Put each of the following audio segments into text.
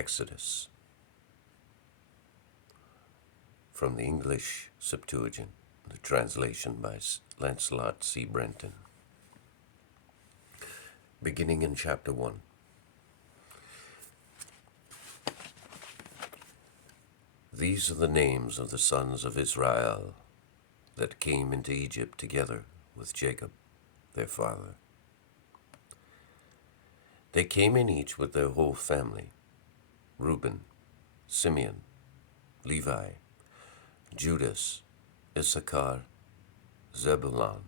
Exodus, from the English Septuagint, the translation by Lancelot C. Brenton. Beginning in chapter 1. These are the names of the sons of Israel that came into Egypt together with Jacob, their father. They came in each with their whole family: Reuben, Simeon, Levi, Judas, Issachar, Zebulun,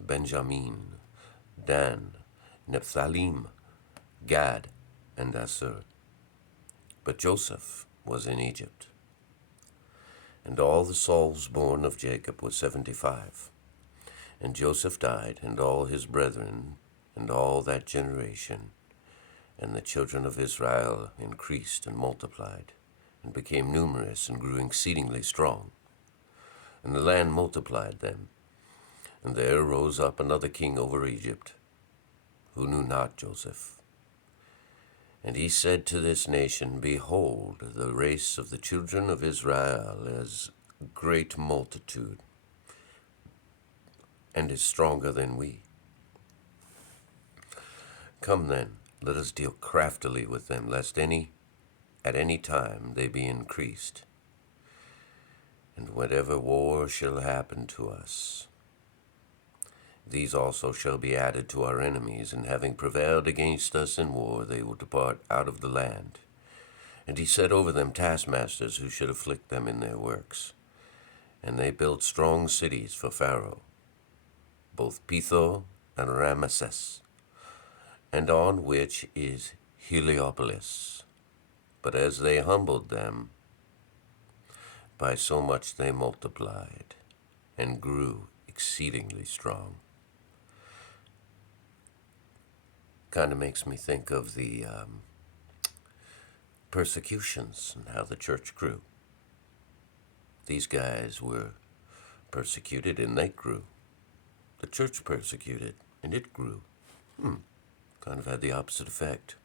Benjamin, Dan, Nephthalim, Gad, and Asher. But Joseph was in Egypt. And all the souls born of Jacob were 75. And Joseph died, and all his brethren, and all that generation. And the children of Israel increased and multiplied, and became numerous, and grew exceedingly strong. And the land multiplied them. And there rose up another king over Egypt, who knew not Joseph. And he said to this nation, Behold, the race of the children of Israel is a great multitude, and is stronger than we. Come then, let us deal craftily with them, lest at any time they be increased. And whatever war shall happen to us, these also shall be added to our enemies, and having prevailed against us in war, they will depart out of the land. And he set over them taskmasters who should afflict them in their works. And they built strong cities for Pharaoh, both Pitho and Ramesses, and on which is Heliopolis. But as they humbled them, by so much they multiplied, and grew exceedingly strong. Kind of makes me think of the persecutions and how the church grew. These guys were persecuted and they grew. The church persecuted and it grew. Kind of had the opposite effect.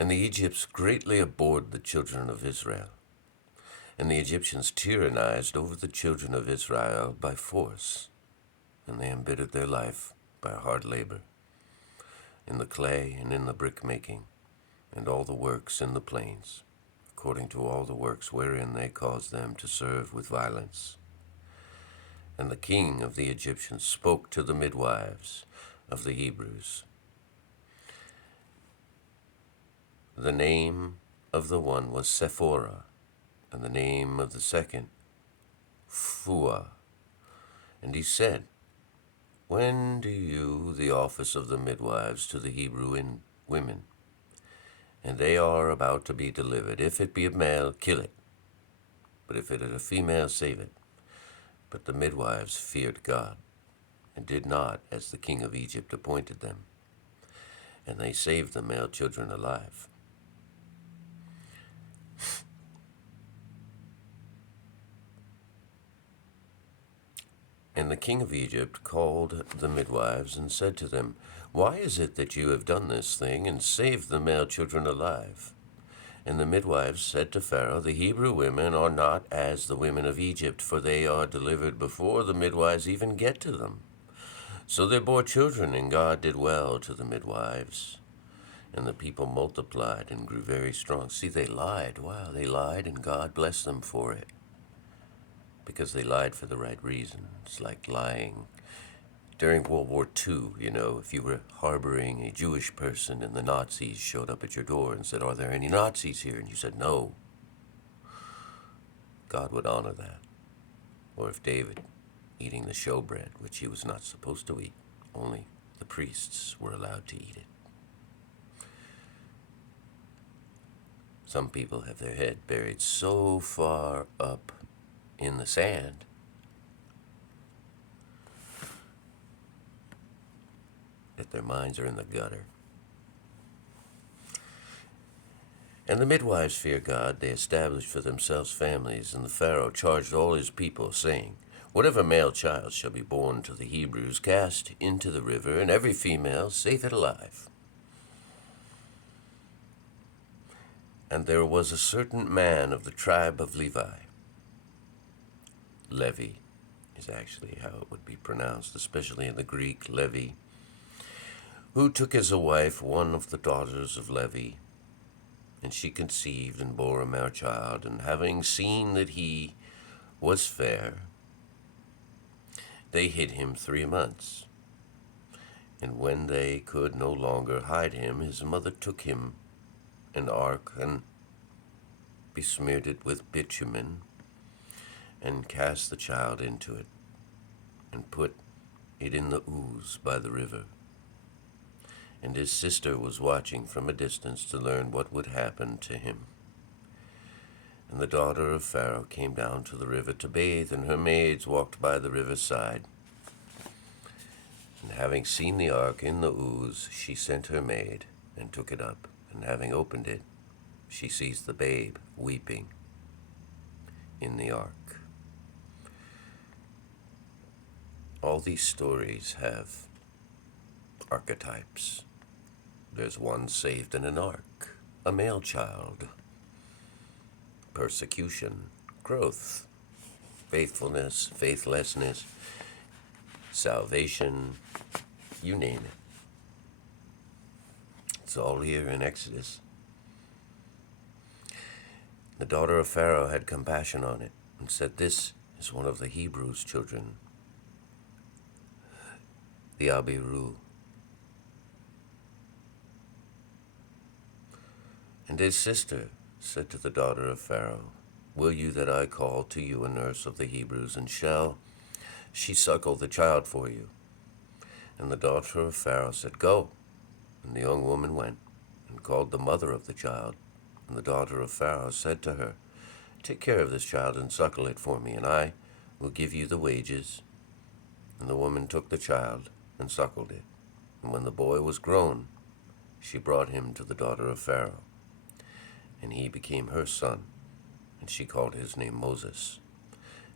And the Egyptians greatly abhorred the children of Israel. And the Egyptians tyrannized over the children of Israel by force, and they embittered their life by hard labor, in the clay and in the brick making, and all the works in the plains, according to all the works wherein they caused them to serve with violence. And the king of the Egyptians spoke to the midwives of the Hebrews. The name of the one was Sephora, and the name of the second, Phua. And he said, When do you the office of the midwives to the Hebrew women? And they are about to be delivered. If it be a male, kill it. But if it is a female, save it. But the midwives feared God, and did not as the king of Egypt appointed them. And they saved the male children alive. And the king of Egypt called the midwives and said to them, Why is it that you have done this thing and saved the male children alive? And the midwives said to Pharaoh, The Hebrew women are not as the women of Egypt, for they are delivered before the midwives even get to them. So they bore children, and God did well to the midwives. And the people multiplied and grew very strong. See, they lied. Wow, they lied, and God blessed them for it, because they lied for the right reason. It's like lying during World War II, if you were harboring a Jewish person and the Nazis showed up at your door and said, Are there any Nazis here? And you said, No. God would honor that. Or if David, eating the showbread, which he was not supposed to eat, only the priests were allowed to eat it. Some people have their head buried so far up in the sand that their minds are in the gutter. And the midwives fear God. They established for themselves families, and the Pharaoh charged all his people, saying, Whatever male child shall be born to the Hebrews, cast into the river, and every female save it alive. And there was a certain man of the tribe of Levi. Levi is actually how it would be pronounced, especially in the Greek, Levi, who took as a wife one of the daughters of Levi. And she conceived and bore a male child, and having seen that he was fair, they hid him 3 months. And when they could no longer hide him, his mother took him an ark and besmeared it with bitumen, and cast the child into it, and put it in the ooze by the river. And his sister was watching from a distance to learn what would happen to him. And the daughter of Pharaoh came down to the river to bathe, and her maids walked by the river's side. And having seen the ark in the ooze, she sent her maid, and took it up, and having opened it, she sees the babe weeping in the ark. All these stories have archetypes. There's one saved in an ark, a male child, persecution, growth, faithfulness, faithlessness, salvation, you name it. It's all here in Exodus. The daughter of Pharaoh had compassion on it and said, "This is one of the Hebrews' children, the Abiru." And his sister said to the daughter of Pharaoh, "Will you that I call to you a nurse of the Hebrews, and shall she suckle the child for you?" And the daughter of Pharaoh said, "Go." And the young woman went and called the mother of the child. And the daughter of Pharaoh said to her, "Take care of this child and suckle it for me, and I will give you the wages." And the woman took the child and suckled it. And when the boy was grown, she brought him to the daughter of Pharaoh. And he became her son, and she called his name Moses,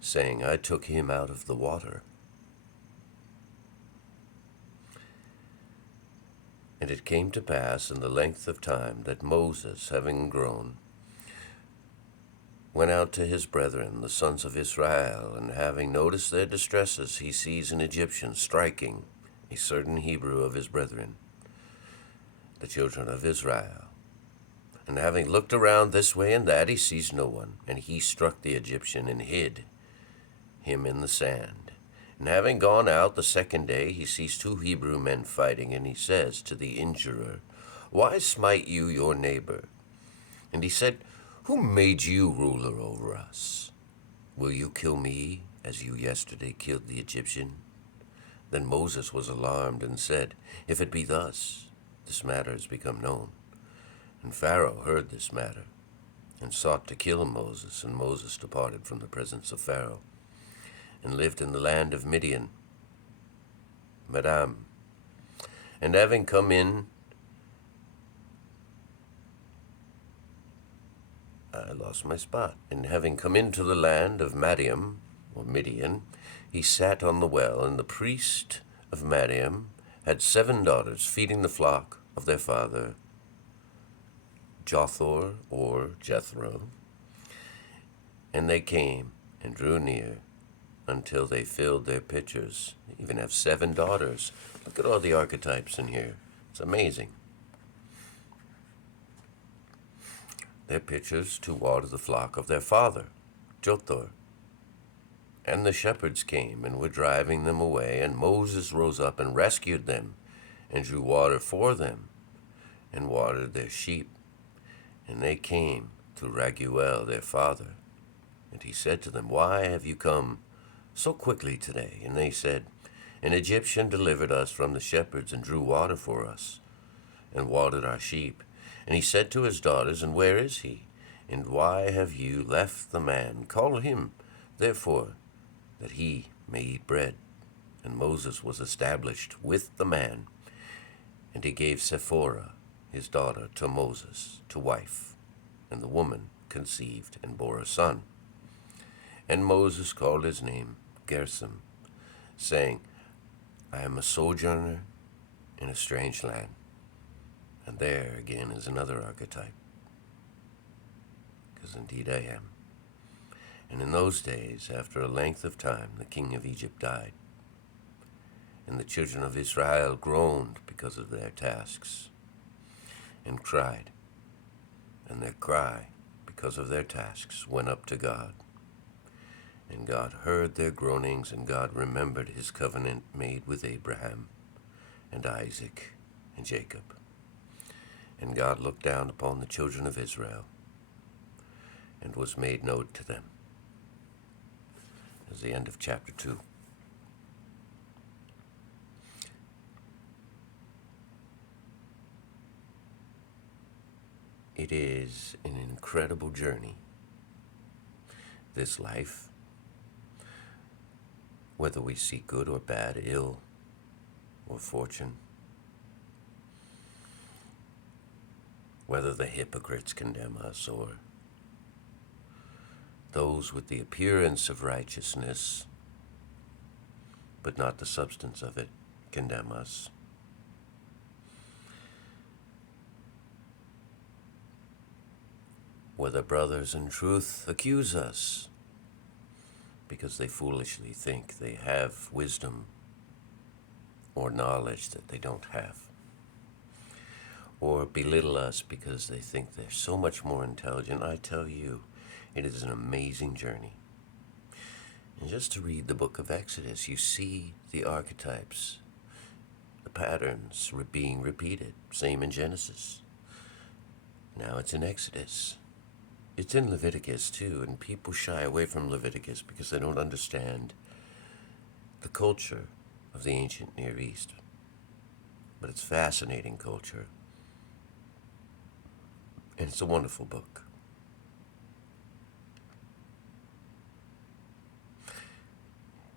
saying, "I took him out of the water." And it came to pass in the length of time that Moses, having grown, went out to his brethren, the sons of Israel, and having noticed their distresses, he sees an Egyptian striking a certain Hebrew of his brethren, the children of Israel. And having looked around this way and that, he sees no one, and he struck the Egyptian and hid him in the sand. And having gone out the second day, he sees 2 Hebrew men fighting, and he says to the injurer, "Why smite you your neighbor?" And he said, "Who made you ruler over us? Will you kill me as you yesterday killed the Egyptian?" Then Moses was alarmed and said, "If it be thus, this matter has become known." And Pharaoh heard this matter, and sought to kill Moses. And Moses departed from the presence of Pharaoh, and lived in the land of Midian. And having come in, And having come into the land of Madian, or Midian, he sat on the well, and the priest of Madian had 7 daughters feeding the flock of their father Jothor or Jethro. And they came and drew near until they filled their pitchers. They even have 7 daughters. Look at all the archetypes in here. It's amazing. Their pitchers to water the flock of their father, Jothor. And the shepherds came and were driving them away, and Moses rose up and rescued them, and drew water for them, and watered their sheep. And they came to Raguel their father. And he said to them, "Why have you come so quickly today?" And they said, "An Egyptian delivered us from the shepherds, and drew water for us, and watered our sheep." And he said to his daughters, "And where is he? And why have you left the man? Call him, therefore, that he may eat bread." And Moses was established with the man, and he gave Sephora, his daughter, to Moses to wife. And the woman conceived and bore a son. And Moses called his name Gershom, saying, I am a sojourner in a strange land. And there again is another archetype, because indeed I am. And in those days, after a length of time, the king of Egypt died, and the children of Israel groaned because of their tasks, and cried, and their cry, because of their tasks, went up to God. And God heard their groanings, and God remembered his covenant made with Abraham, and Isaac, and Jacob. And God looked down upon the children of Israel, and was made known to them. That's the end of chapter 2. It is an incredible journey, this life, whether we see good or bad, ill or fortune, whether the hypocrites condemn us or those with the appearance of righteousness, but not the substance of it, condemn us. Whether brothers in truth accuse us because they foolishly think they have wisdom or knowledge that they don't have, or belittle us because they think they're so much more intelligent, I tell you, it is an amazing journey. And just to read the book of Exodus, you see the archetypes, the patterns being repeated. Same in Genesis. Now it's in Exodus. It's in Leviticus too, and people shy away from Leviticus because they don't understand the culture of the ancient Near East. But it's fascinating culture, and it's a wonderful book.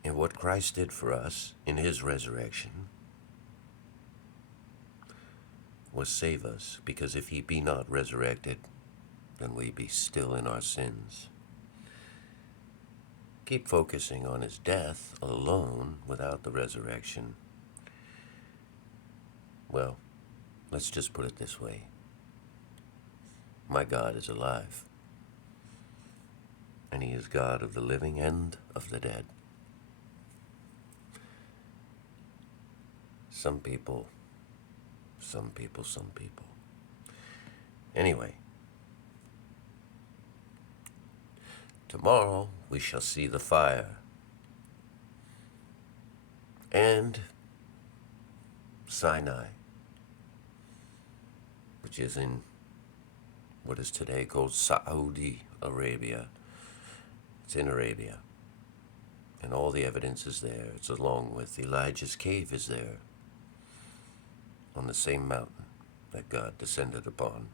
And what Christ did for us in his resurrection was save us, because if he be not resurrected, then we be still in our sins. Keep focusing on his death alone without the resurrection. Well, let's just put it this way. My God is alive, and he is God of the living and of the dead. Some people. Anyway, tomorrow we shall see the fire and Sinai, which is in what is today called Saudi Arabia. It's in Arabia, and all the evidence is there. It's along with Elijah's cave is there, on the same mountain that God descended upon,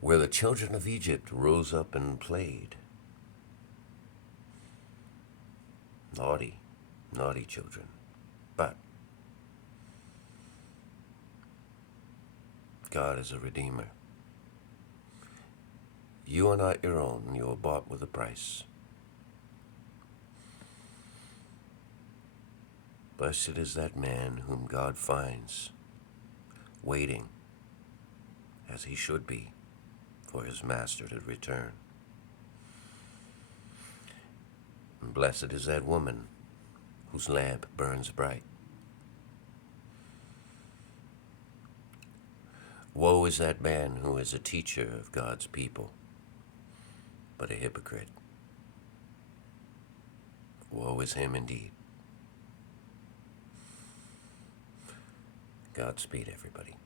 where the children of Egypt rose up and played. Naughty children. But God is a redeemer. You are not your own. You are bought with a price. Blessed is that man whom God finds waiting, as he should be, for his master to return. And blessed is that woman whose lamp burns bright. Woe is that man who is a teacher of God's people, but a hypocrite. Woe is him indeed. Godspeed, everybody.